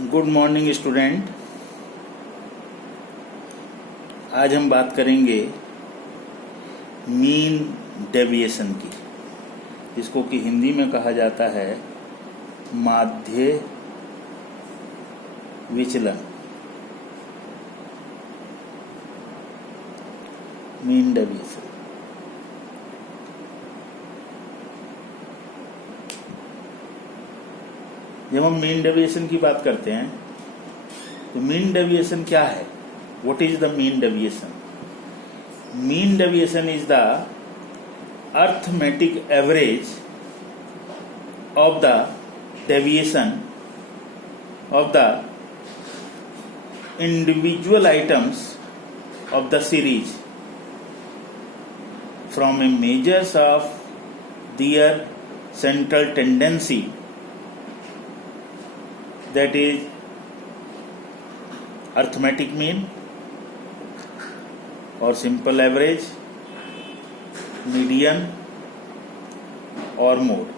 Good morning student. आज हम बात करेंगे मीन डेविएशन की, जिसको कि हिंदी में कहा जाता है माध्य विचलन। मीन डेविएशन जब हम मीन डेविएशन की बात करते हैं तो मीन डेविएशन क्या है? What is the mean deviation? Mean deviation is the arithmetic average of the deviation of the individual items of the series from A measures of their central tendency, that is arithmetic mean or simple average, median or mode.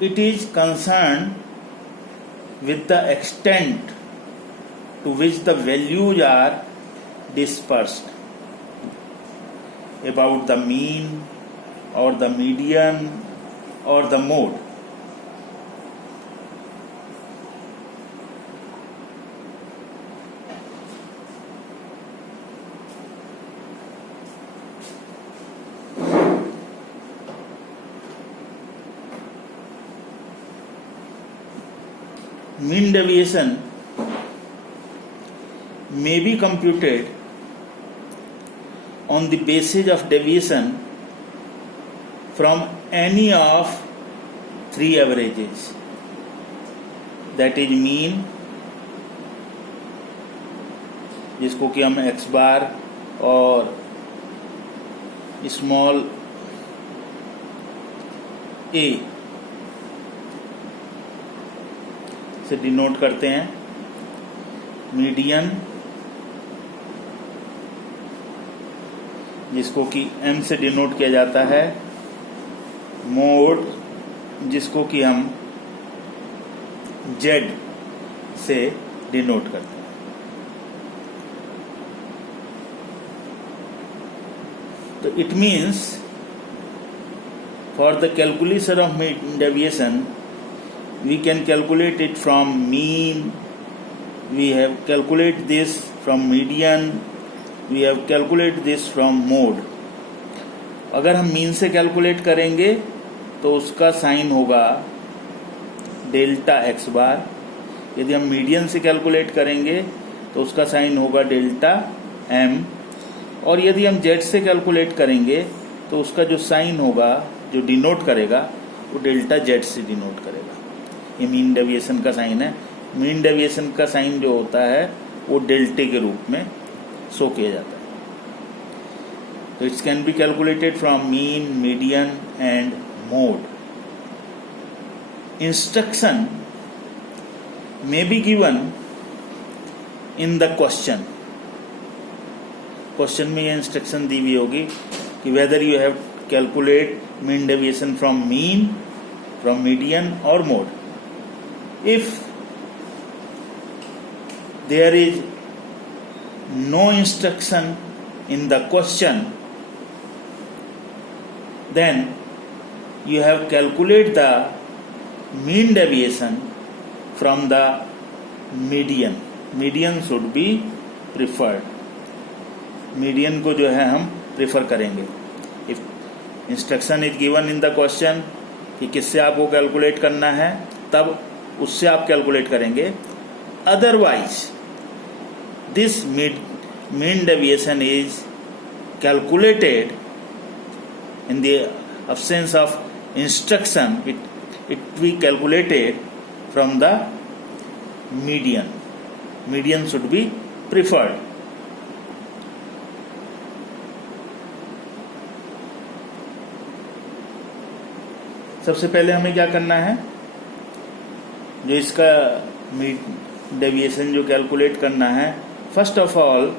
It is concerned with the extent to which the values are dispersed about the mean or the median or the mode. Mean deviation may be computed on the basis of deviation from any of three averages, that is mean, जिसको कि हम x बार और small a से denote करते हैं, median जिसको कि m से डिनोट किया जाता है, मोड जिसको कि हम z से डिनोट करते हैं। तो it means for the calculation of mean deviation we can calculate it from mean, we have calculate this from median, we have calculate this from mode. अगर हम मीन से कैलकुलेट करेंगे तो उसका साइन होगा डेल्टा एक्स बार। यदि हम median से कैलकुलेट करेंगे तो उसका साइन होगा डेल्टा एम, और यदि हम जेड से कैलकुलेट करेंगे तो उसका जो साइन होगा, जो डिनोट करेगा, वो डेल्टा जेड से डिनोट करेगा। ये मीन डेविएशन का साइन है। मीन डेविएशन का साइन जो होता है वो डेल्टे के रूप में शो किया जाता है। तो it's can be calculated from mean, median and mode. Instruction may be given in the question. Question में ये इंस्ट्रक्शन दी हुई होगी कि whether you have calculate mean deviation from mean, from median और mode. If there is no instruction in the question, then you have calculate the mean deviation from the median. Median should be preferred. Median को जो है हम prefer करेंगे। If instruction is given in the question कि किससे आपको calculate करना है, तब उससे आप कैलकुलेट करेंगे। Otherwise this mean deviation is calculated in the absence of instruction, it be calculated from the median. Median should be preferred. सबसे पहले हमें क्या करना है, जो इसका डेविएशन जो कैलकुलेट करना है, first of all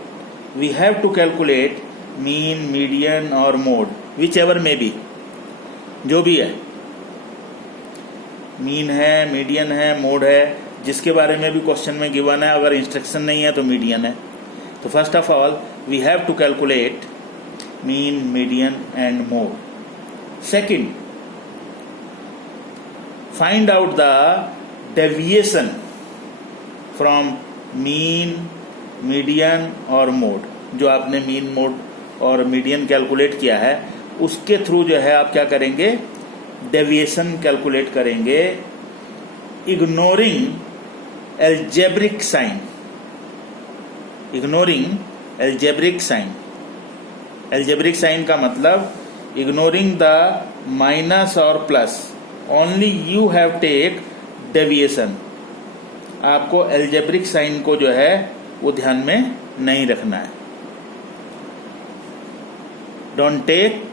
we have to calculate mean, median और mode, whichever may be, जो भी है। मीन है, मीडियन है, मोड है, जिसके बारे में भी क्वेश्चन में गिवन है. अगर इंस्ट्रक्शन नहीं है तो मीडियन है. तो first of all we have to calculate mean, median and mode. Second, find out the deviation from mean, median और मोड. जो आपने मीन, मोड और मीडियन कैलकुलेट किया है उसके थ्रू जो है आप क्या करेंगे, डेविएशन कैलकुलेट करेंगे, ignoring algebraic sign. Ignoring algebraic sign. Algebraic sign का मतलब इग्नोरिंग द माइनस और plus. Only you have take deviation. आपको एल्जेब्रिक साइन को जो है वो ध्यान में नहीं रखना है. Don't take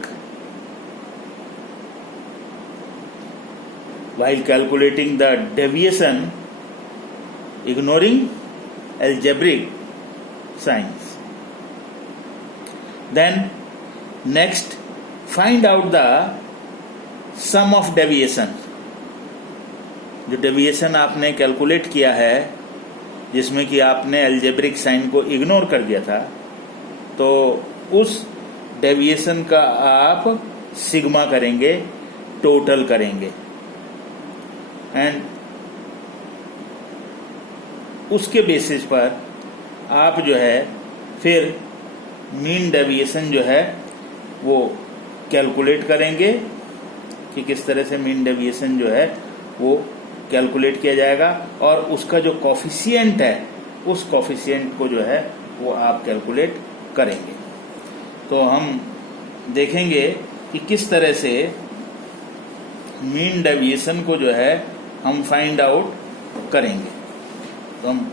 while calculating the deviation ignoring algebraic signs. Then next, find out the sum of deviation. जो डेविएशन आपने कैलकुलेट किया है जिसमें कि आपने एल्जेब्रिक साइन को इग्नोर कर दिया था, तो उस डेविएशन का आप सिग्मा करेंगे, टोटल करेंगे. एंड उसके बेसिस पर आप जो है फिर मीन डेविएशन जो है वो कैलकुलेट करेंगे कि किस तरह से मीन डेविएशन जो है वो कैलकुलेट किया जाएगा, और उसका जो कॉफिशिएंट है उस कॉफिशिएंट को जो है वो आप कैलकुलेट करेंगे. तो हम देखेंगे कि किस तरह से मीन डेविएशन को जो है हम फाइंड आउट करेंगे. तो हम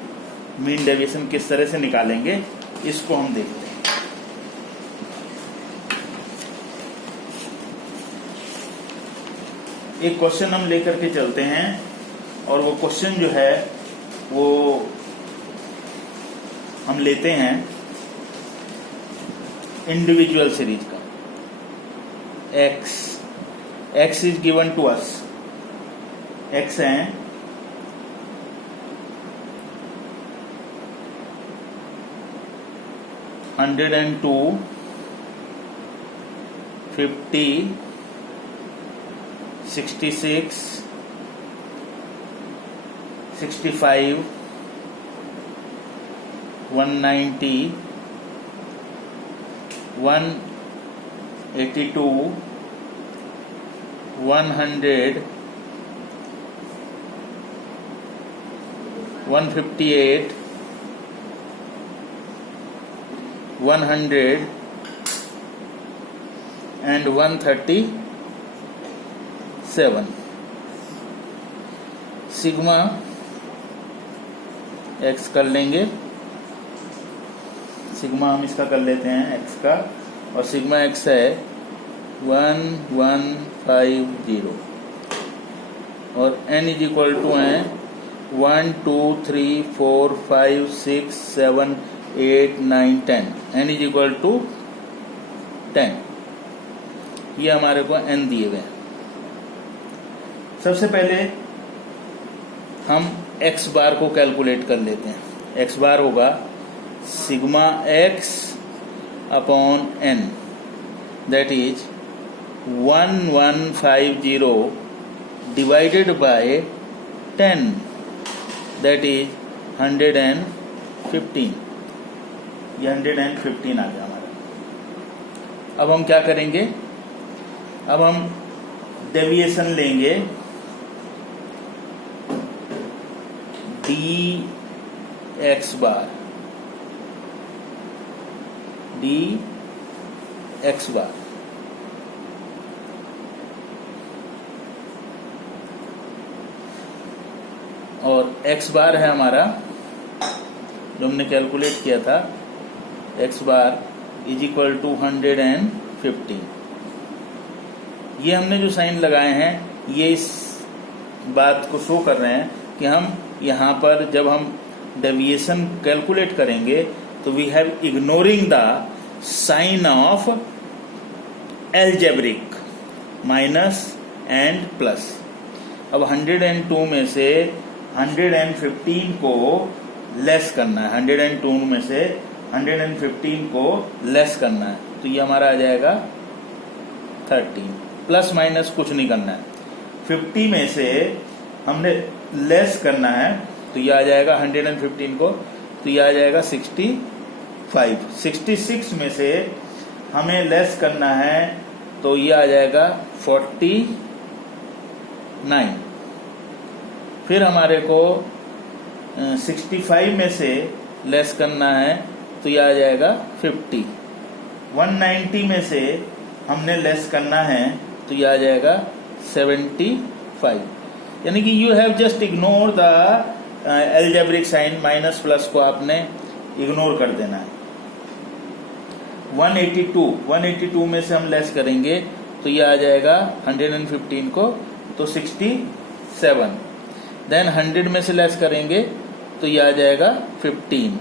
मीन डेविएशन किस तरह से निकालेंगे इसको हम देखते हैं. एक क्वेश्चन हम लेकर के चलते हैं और वो क्वेश्चन जो है वो हम लेते हैं इंडिविजुअल सीरीज का. x is given to us. x है 102, 50, 66, 65, 190, 182, 100, 158, 100 and 137. सिग्मा x कर लेंगे. सिग्मा हम इसका कर लेते हैं x का, और सिग्मा x है 1150 और n इज इक्वल टू है 1 2 3 4 5 6 7 8 9 10. n is equal to 10. ये हमारे को n दिए हुए हैं. सबसे पहले हम x बार को कैलकुलेट कर लेते हैं. x बार होगा sigma x upon n, that is 1150 divided by 10, that is 115. ये 115 आ गया हमारा. अब हम क्या करेंगे, अब हम डेविएशन लेंगे dx बार. और x बार है हमारा जो हमने कैलकुलेट किया था, x bar is equal to 115. ये हमने जो साइन लगाए हैं ये इस बात को शो कर रहे हैं कि हम यहाँ पर जब हम डेविएशन कैलकुलेट करेंगे तो we have ignoring the sign of algebraic minus and plus. अब 102 में से 115 को लेस करना है, 102 में से 115 को लेस करना है, तो ये हमारा आ जाएगा 13, प्लस माइनस कुछ नहीं करना है। 50 में से हमने लेस करना है, तो ये आ जाएगा 115 को, तो ये आ जाएगा 65। 66 में से हमें लेस करना है, तो ये आ जाएगा 49। फिर हमारे को 65 में से लेस करना है, तो ये आ जाएगा 50। 190 में से हमने लेस करना है, तो ये आ जाएगा 75। यानी कि you have just ignore the algebraic sign, minus plus को आपने इग्नोर कर देना है। 182 में से हम लेस करेंगे, तो ये आ जाएगा 115 को, तो 67। देन 100 में से लेस करेंगे, तो ये आ जाएगा 15।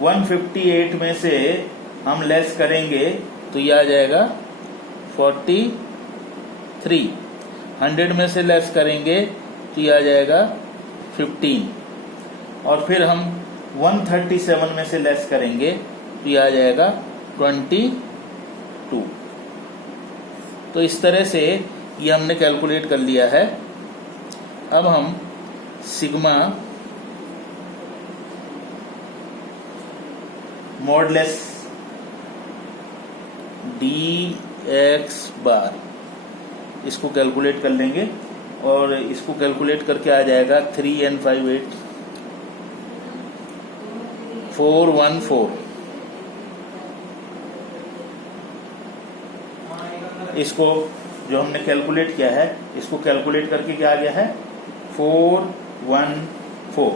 158 में से हम लेस करेंगे, तो ये आ जाएगा 43। 100 में से लेस करेंगे, तो ये आ जाएगा 15। और फिर हम 137 में से लेस करेंगे, तो ये आ जाएगा 22। तो इस तरह से ये हमने कैलकुलेट कर लिया है। अब हम सिग्मा मॉडलेस dx बार इसको कैलकुलेट कर लेंगे, और इसको कैलकुलेट करके आ जाएगा 3n58,414। इसको जो हमने कैलकुलेट किया है, इसको कैलकुलेट करके क्या आ गया है 414।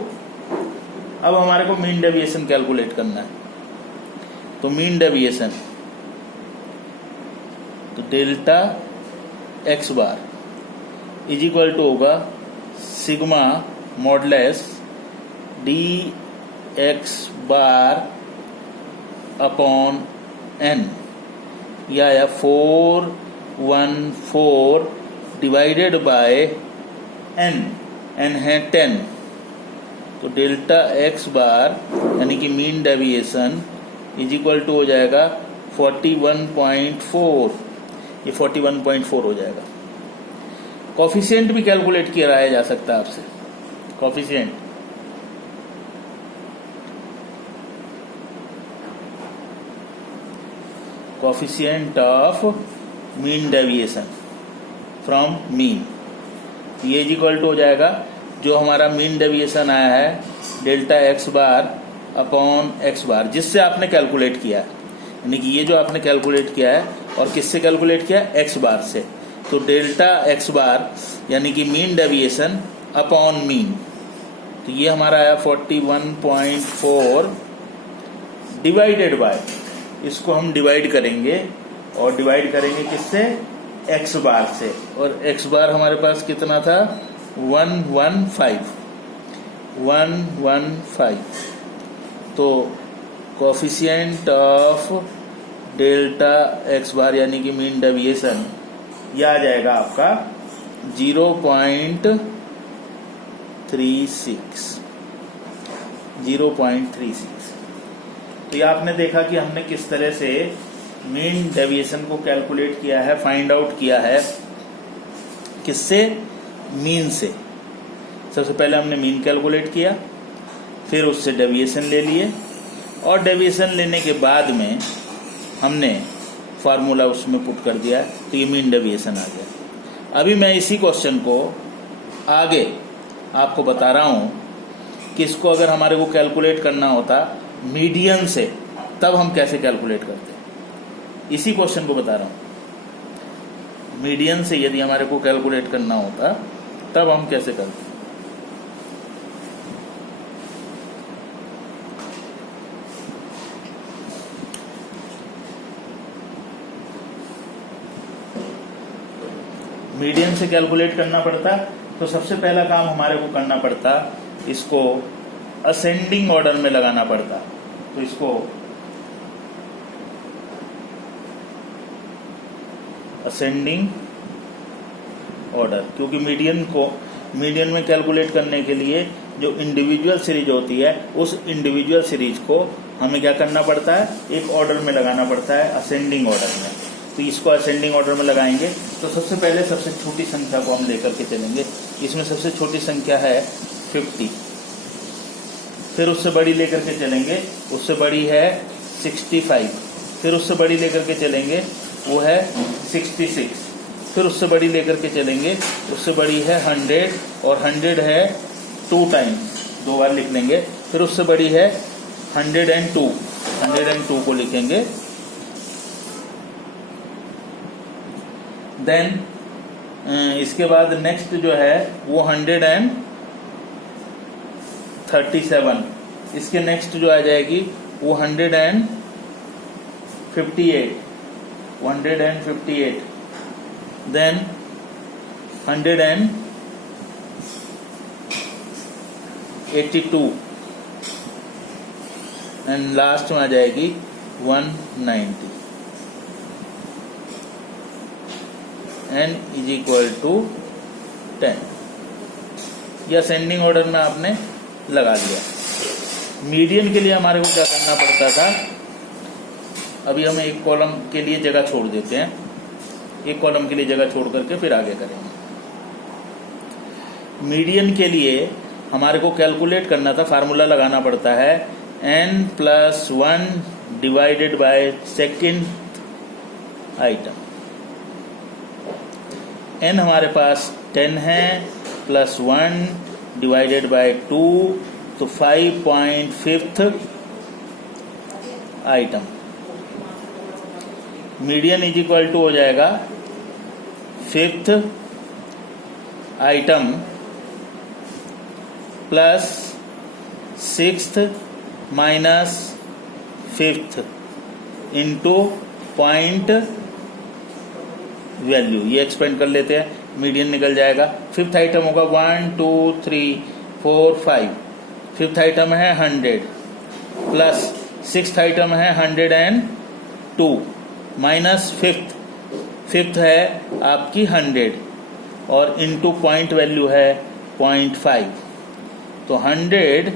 अब हमारे को मीन डेविएशन कैलकुलेट करना है, तो मीन डेविएशन, तो delta x bar is equal to होगा sigma modulus D x bar upon N, या 414 डिवाइडेड बाय एन, एन है 10, तो डेल्टा एक्स बार यानी कि mean deviation is equal to हो जाएगा 41.4, ये 41.4 हो जाएगा। कॉफिशिएंट भी कैलकुलेट किया जा सकता है आपसे, coefficient coefficient of mean deviation from mean, ये इज इक्वल टू हो जाएगा जो हमारा मीन डेविएशन आया है delta x bar upon x bar, जिससे आपने कैलकुलेट किया है, यानी कि ये जो आपने कैलकुलेट किया है और किससे कैलकुलेट किया है, एक्स बार से, तो डेल्टा एक्स बार यानी कि मीन डेविएशन अपॉन मीन, तो ये हमारा आया 41.4 डिवाइडेड बाय, इसको हम डिवाइड करेंगे, और डिवाइड करेंगे किससे, एक्स बार से, और एक्स बार हमारे पास कितना था 115, तो coefficient of delta x bar यानी कि मीन डेविएशन ये आ जाएगा आपका 0.36। तो ये आपने देखा कि हमने किस तरह से मीन डेविएशन को कैलकुलेट किया है, फाइंड आउट किया है, किससे, मीन से। सबसे पहले हमने मीन कैलकुलेट किया, फिर उससे डेविएशन ले लिए, और डेविएशन लेने के बाद में हमने फार्मूला उसमें पुट कर दिया, तो ये मीन डेविएशन आ गया। अभी मैं इसी क्वेश्चन को आगे आपको बता रहा हूं कि इसको अगर हमारे को कैलकुलेट करना होता मीडियन से, तब हम कैसे कैलकुलेट करते, इसी क्वेश्चन को बता रहा हूं। मीडियन से यदि हमारे को कैलकुलेट करना होता तब हम कैसे करते। मीडियन से कैलकुलेट करना पड़ता तो सबसे पहला काम हमारे को करना पड़ता, इसको असेंडिंग ऑर्डर में लगाना पड़ता। तो इसको असेंडिंग ऑर्डर, क्योंकि मीडियन को मीडियन में कैलकुलेट करने के लिए जो इंडिविजुअल सीरीज होती है उस इंडिविजुअल सीरीज को हमें क्या करना पड़ता है, एक ऑर्डर में लगाना पड़ता है, असेंडिंग ऑर्डर में। तो इसको असेंडिंग ऑर्डर में लगाएंगे तो सबसे पहले सबसे छोटी संख्या को हम लेकर के चलेंगे। इसमें सबसे छोटी संख्या है 50, फिर उससे बड़ी लेकर के चलेंगे, उससे बड़ी है 65, फिर उससे बड़ी लेकर के चलेंगे वो है 66, फिर उससे बड़ी लेकर के चलेंगे, उससे बड़ी है 100, और 100 है 2 टाइम्स, 2 बार लिख लेंगे। फिर उससे बड़ी है 102, 102 को लिखेंगे। देन इसके बाद नेक्स्ट जो है वो 137, इसके नेक्स्ट जो आ जाएगी वो 158, 158, देन 182 एंड लास्ट में आ जाएगी 190। n is equal to 10। यह असेंडिंग ऑर्डर में आपने लगा दिया। मीडियन के लिए हमारे को क्या करना पड़ता था, अभी हम एक कॉलम के लिए जगह छोड़ देते हैं, एक कॉलम के लिए जगह छोड़ करके फिर आगे करेंगे। मीडियन के लिए हमारे को कैलकुलेट करना था, फार्मूला लगाना पड़ता है n+1 divided by second item. n हमारे पास 10 है, +1 डिवाइडेड बाय 2, तो 5.5 item. Median is equal to हो जाएगा 5th item plus 6th minus 5th into point value. ये एक्सपेंड कर लेते हैं, मीडियन निकल जाएगा। 5th आइटम होगा 1 2 3 4 5, 5th आइटम है 100 प्लस 6th आइटम है 102 माइनस 5th है आपकी 100 और इंटू पॉइंट वैल्यू है 0.5, तो 100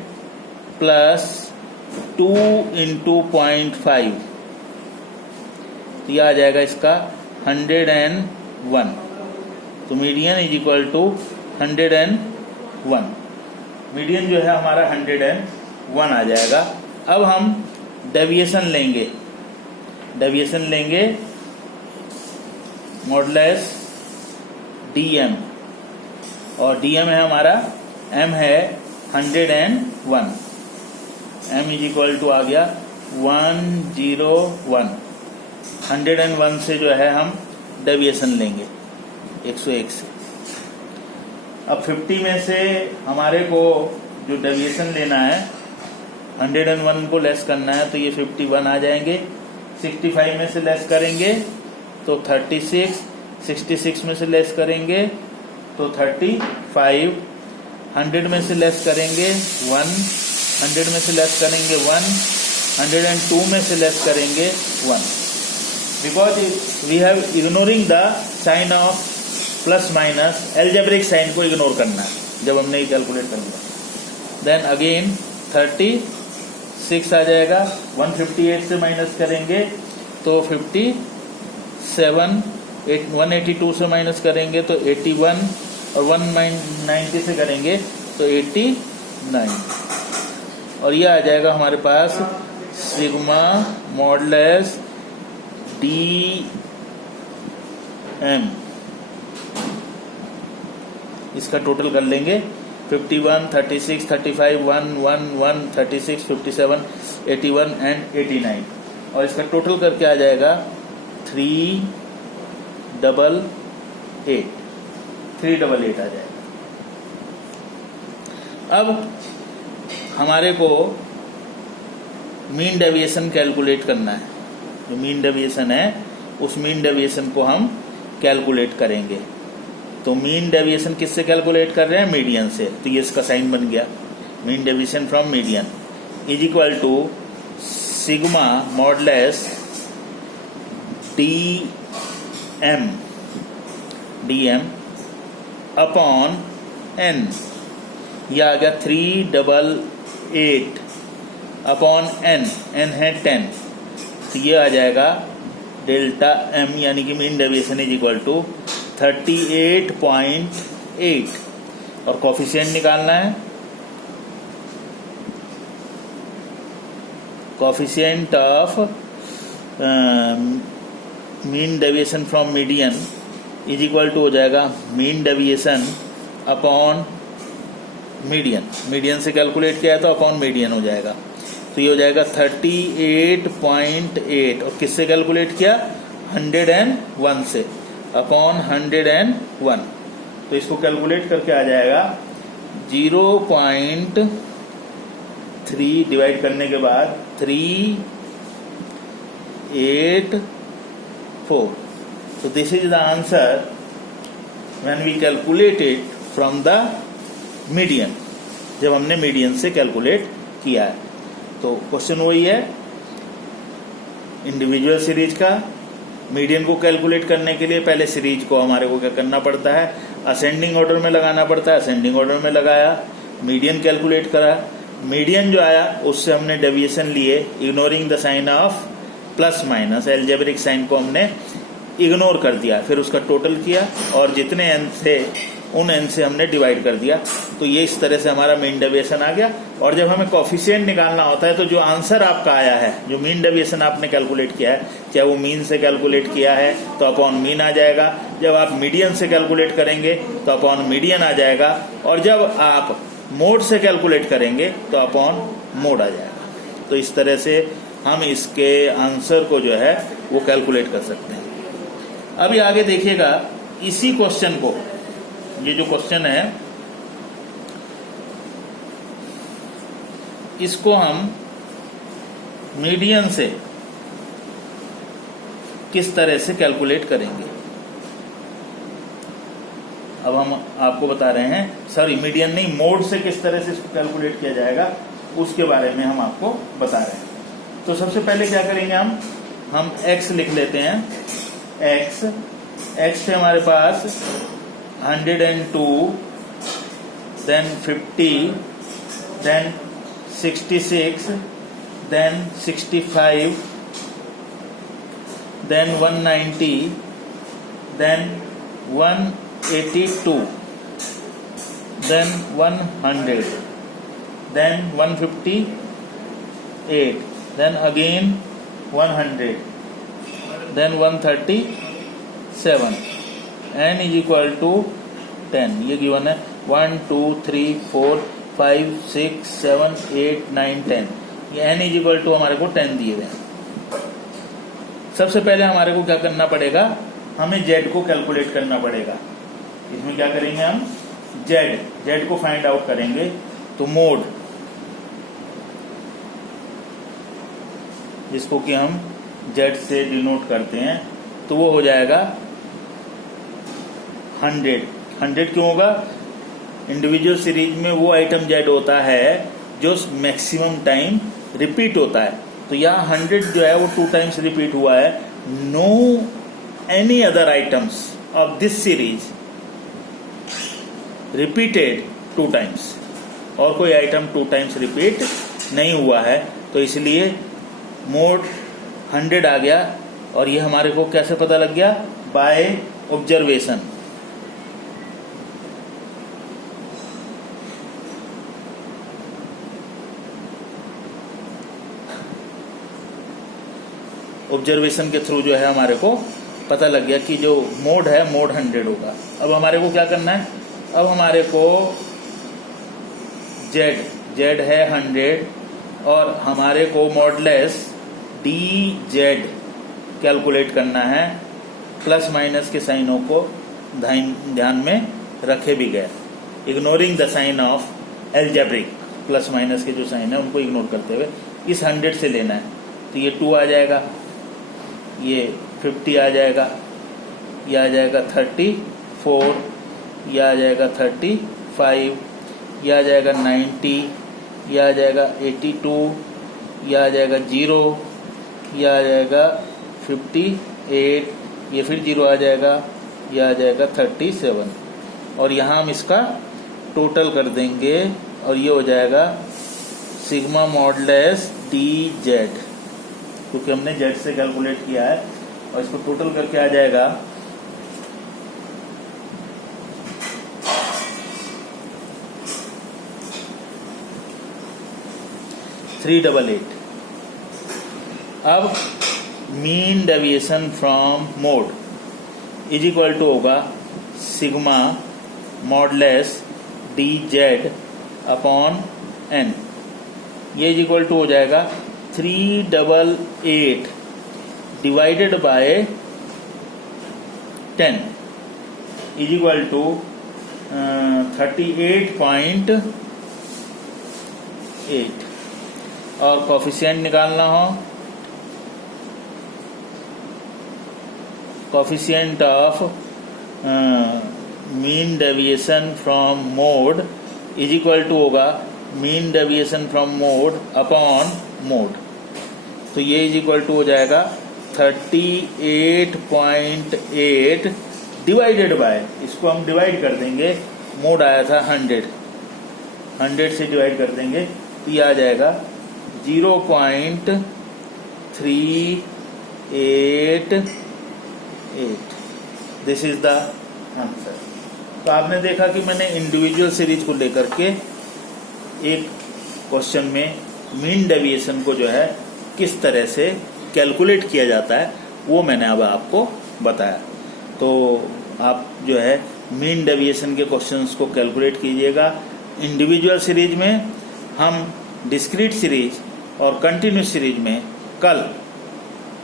प्लस 2 इंटू 0.5, तो यह आ जाएगा इसका 101। तो मीडियन इज इक्वल टू 101। मीडियन जो है हमारा 101 आ जाएगा। अब हम डेविएशन लेंगे, डेविएशन लेंगे मॉडुलस dm, और dm है हमारा, m है 101, m इज इक्वल टू आ गया 101। 101 से जो है हम डेविएशन लेंगे 101 से। अब 50 में से हमारे को जो डेविएशन लेना है 101 को लेस करना है, तो ये 51 आ जाएंगे। 65 में से लेस करेंगे तो 36, 66 में से लेस करेंगे तो 35, 100 में से लेस करेंगे 1, 100 में से लेस करेंगे 1, 102 में से लेस करेंगे 1, because we have ignoring the sign of plus minus, algebraic sign को इग्नोर करना है जब हमने ये कैलकुलेट कर लिया। देन अगेन 36 आ जाएगा, 158 से माइनस करेंगे तो 57, 182 से माइनस करेंगे तो 81, और 190 से करेंगे तो 89, और ये आ जाएगा हमारे पास सिग्मा मॉडुलस dm। इसका टोटल कर लेंगे 51, 36, 35, 1, 1, 1, 36, 57, 81 एंड 89, और इसका टोटल करके आ जाएगा 388 आ जाएगा। अब हमारे को मीन डेविएशन कैलकुलेट करना है। जो मीन डेविएशन है उस मीन डेविएशन को हम कैलकुलेट करेंगे। तो मीन डेविएशन किससे कैलकुलेट कर रहे हैं, मीडियन से। तो ये इसका साइन बन गया, mean deviation from median is equal to sigma modulus dm upon n, यह आ गया 388 अपॉन n, n है 10, तो ये आ जाएगा डेल्टा m यानी कि mean deviation is equal to 38.8 और कोफिशिएंट निकालना है। Coefficient of mean deviation from median is equal to हो जाएगा mean deviation upon median, median से कैलकुलेट किया है तो अपॉन मीडियन हो जाएगा, तो ये हो जाएगा 38.8 और किससे कैलकुलेट किया 101 से, अपॉन 101, तो इसको कैलकुलेट करके आ जाएगा 0.3 डिवाइड करने के बाद 384, so this is the answer when we calculated from the median, जब हमने मीडियन से कैलकुलेट किया है। तो क्वेश्चन वही है इंडिविजुअल सीरीज का। मीडियन को कैलकुलेट करने के लिए पहले सीरीज को हमारे को क्या करना पड़ता है, असेंडिंग ऑर्डर में लगाना पड़ता है, असेंडिंग ऑर्डर में लगाया, मीडियन कैलकुलेट करा, मीडियन जो आया उससे हमने डेविएशन लिए ignoring the sign of plus minus, algebraic sign को हमने इग्नोर कर दिया, फिर उसका टोटल किया और जितने एन थे उन एन से हमने डिवाइड कर दिया, तो ये इस तरह से हमारा मीन डेविएशन आ गया। और जब हमें कोफिशिएंट निकालना होता है तो जो आंसर आपका आया है, जो मीन डेविएशन आपने कैलकुलेट किया है, चाहे वो मीन से कैलकुलेट किया है तो अपॉन मीन आ जाएगा, जब आप मीडियन से कैलकुलेट करेंगे तो अपॉन मीडियन आ जाएगा, और जब आप मोड से कैलकुलेट करेंगे तो अपॉन मोड आ जाएगा। तो इस तरह से हम इसके आंसर को जो है वो कैलकुलेट कर सकते हैं। अभी आगे देखिएगा इसी क्वेश्चन को, ये जो क्वेश्चन है इसको हम मीडियन से किस तरह से कैलकुलेट करेंगे। अब हम आपको बता रहे हैं, सॉरी मीडियन नहीं, मोड से किस तरह से इसको कैलकुलेट किया जाएगा उसके बारे में हम आपको बता रहे हैं। तो सबसे पहले क्या करेंगे, हम x लिख लेते हैं। x से हमारे पास 102, then 50, then 66, then 65, then 190, then 182, then 100, then 158, then again 100, then 137, n is equal to 10, ये गिवन है 1 2 3 4 5 6 7 8 9 10, ये n is equal to हमारे को 10 दिए हुए हैं। सबसे पहले हमारे को क्या करना पड़ेगा, हमें z को कैलकुलेट करना पड़ेगा। इसमें क्या करेंगे, हम z को फाइंड आउट करेंगे। तो मोड, जिसको कि हम z से डिनोट करते हैं, तो वो हो जाएगा 100 क्यों होगा, इंडिविजुअल सीरीज में वो आइटम z होता है जो मैक्सिमम टाइम रिपीट होता है। तो यहाँ 100 जो है वो 2 टाइम्स रिपीट हुआ है। No any other items of this series repeated 2 times, और कोई आइटम 2 टाइम्स रिपीट नहीं हुआ है, तो इसलिए मोड 100 आ गया। और ये हमारे को कैसे पता लग गया, बाय ऑब्जर्वेशन। ऑब्जर्वेशन के थ्रू जो है हमारे को पता लग गया कि जो मोड है मोड 100 होगा। अब हमारे को क्या करना है, अब हमारे को z है 100 और हमारे को मॉडलेस dz कैलकुलेट करना है। प्लस माइनस के साइनों को ध्यान में रखे भी गए, ignoring the sign of algebraic, plus minus के जो साइन है उनको इग्नोर करते हुए इस 100 से लेना है। तो ये 2 आ जाएगा, ये 50 आ जाएगा, ये आ जाएगा 34, ये आ जाएगा 35, ये आ जाएगा 90, ये आ जाएगा 82, ये आ जाएगा 0, ये आ जाएगा 58, ये फिर 0 आ जाएगा, ये आ जाएगा 37। और यहाँ हम इसका टोटल कर देंगे और ये हो जाएगा सिग्मा मॉडलेस डी जेड, क्योंकि हमने जेड से कैलकुलेट किया है, और इसको टोटल करके आ जाएगा 388। अब mean deviation from mode is equal to होगा sigma modulus D Z upon N, ये इज इक्वल टू हो जाएगा 388 divided by 10 is equal to 38.8, और कोफिशिएंट निकालना हो, coefficient of mean deviation from mode is equal to होगा mean deviation from mode upon mode, तो ये इज इक्वल टू हो जाएगा 38.8 डिवाइडेड बाय, इसको हम डिवाइड कर देंगे, मोड आया था 100 से डिवाइड कर देंगे तो ये आ जाएगा 0.388। This is the answer. तो आपने देखा कि मैंने इंडिविजुअल सीरीज को लेकर के एक क्वेश्चन में मीन डेविएशन को जो है किस तरह से कैलकुलेट किया जाता है वो मैंने अब आपको बताया। तो आप जो है मीन डेविएशन के क्वेश्चंस को कैलकुलेट कीजिएगा। इंडिविजुअल सीरीज में हम डिस्क्रीट सीरीज और कंटिन्यूस सीरीज में कल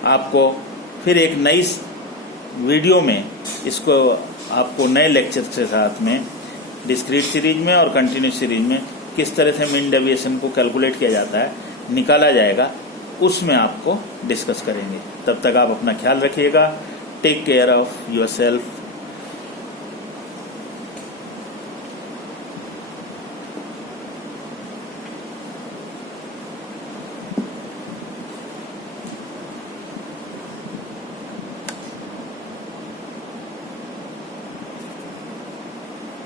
आपको फिर एक नई वीडियो में इसको आपको नए लेक्चर के साथ में डिस्क्रीट सीरीज में और कंटिन्यूस सीरीज में किस तरह से मीन डेविएशन को कैलकुलेट किया जाता है, निकाला जाएगा, उसमें आपको डिस्कस करेंगे। तब तक आप अपना ख्याल रखिएगा। Take care of yourself.